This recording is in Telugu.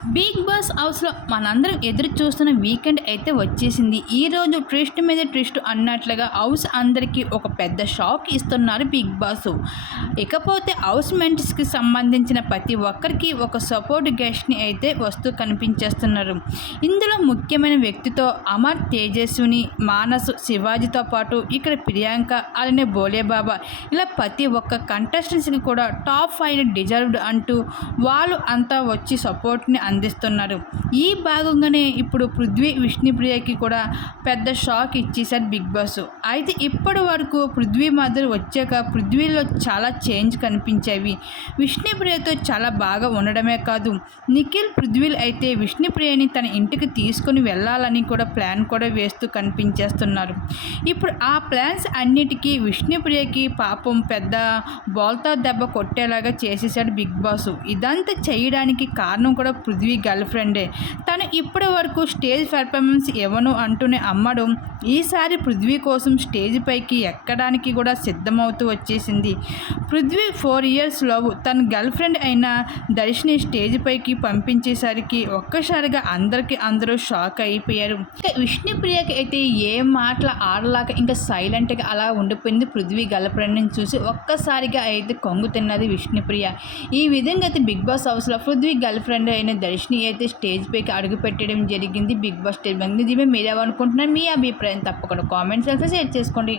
బిగ్ బాస్ హౌస్లో మనందరం ఎదురు చూస్తున్న వీకెండ్ అయితే వచ్చేసింది. ఈ రోజు ట్విస్ట్ మీద ట్విస్ట్ అన్నట్లుగా హౌస్ అందరికీ ఒక పెద్ద షాక్ ఇస్తున్నారు బిగ్ బాస్. ఇకపోతే హౌస్ మెంట్స్కి సంబంధించిన ప్రతి ఒక్కరికి ఒక సపోర్ట్ గెస్ట్ని అయితే వస్తూ కనిపించేస్తున్నారు. ఇందులో ముఖ్యమైన వ్యక్తితో అమర్ తేజస్విని మానస్ శివాజీతో పాటు ఇక్కడ ప్రియాంక అలానే బోలేబాబా ఇలా ప్రతి ఒక్క కంటెస్టెంట్స్కి కూడా టాప్ ఫైవ్ డిజర్వ్డ్ అంటూ వాళ్ళు అంతా వచ్చి సపోర్ట్ని అందిస్తున్నారు. ఈ భాగంగానే ఇప్పుడు పృథ్వీ విష్ణుప్రియకి కూడా పెద్ద షాక్ ఇచ్చేశారు బిగ్ బాస్. అయితే ఇప్పటి వరకు పృథ్వీ మదర్ వచ్చాక పృథ్వీలో చాలా చేంజ్ కనిపించేవి. విష్ణుప్రియతో చాలా బాగా ఉండడమే కాదు నిఖిల్ పృథ్వీలు అయితే విష్ణుప్రియని తన ఇంటికి తీసుకొని వెళ్ళాలని కూడా ప్లాన్ కూడా వేస్తూ కనిపించేస్తున్నారు. ఇప్పుడు ఆ ప్లాన్స్ అన్నిటికీ విష్ణుప్రియకి పాపం పెద్ద బాల్తో దెబ్బ కొట్టేలాగా చేసేసాడు బిగ్ బాస్. ఇదంతా చేయడానికి కారణం కూడా పృథ్వీ పృథ్వీ గర్ల్ ఫ్రెండే. తను ఇప్పటి వరకు స్టేజ్ పెర్ఫార్మెన్స్ ఇవ్వను అంటూనే అమ్మడం. ఈసారి పృథ్వీ కోసం స్టేజ్ పైకి ఎక్కడానికి కూడా సిద్ధమవుతూ వచ్చేసింది. పృథ్వీ ఫోర్ ఇయర్స్లో తన గర్ల్ ఫ్రెండ్ అయిన దర్శిని స్టేజ్ పైకి పంపించేసరికి ఒక్కసారిగా అందరికీ అందరూ షాక్ అయిపోయారు. విష్ణుప్రియకి అయితే ఏ మాటలు ఆడలాక ఇంకా సైలెంట్గా అలా ఉండిపోయింది పృథ్వీ గర్ల్ ఫ్రెండ్ని చూసి ఒక్కసారిగా అయితే కొంగు తిన్నది విష్ణుప్రియ. ఈ విధంగా అయితే బిగ్ బాస్ హౌస్లో పృథ్వీ గర్ల్ ఫ్రెండ్ అయిన దర్శిని అయితే స్టేజ్ పైకి అడుగు పెట్టడం జరిగింది. బిగ్ బాస్ స్టేజ్ మీద. ఇది మీద మీరు ఏమనుకుంటున్నారు మీ అభిప్రాయం తప్పకుండా కామెంట్స్ అయితే షేర్ చేసుకోండి.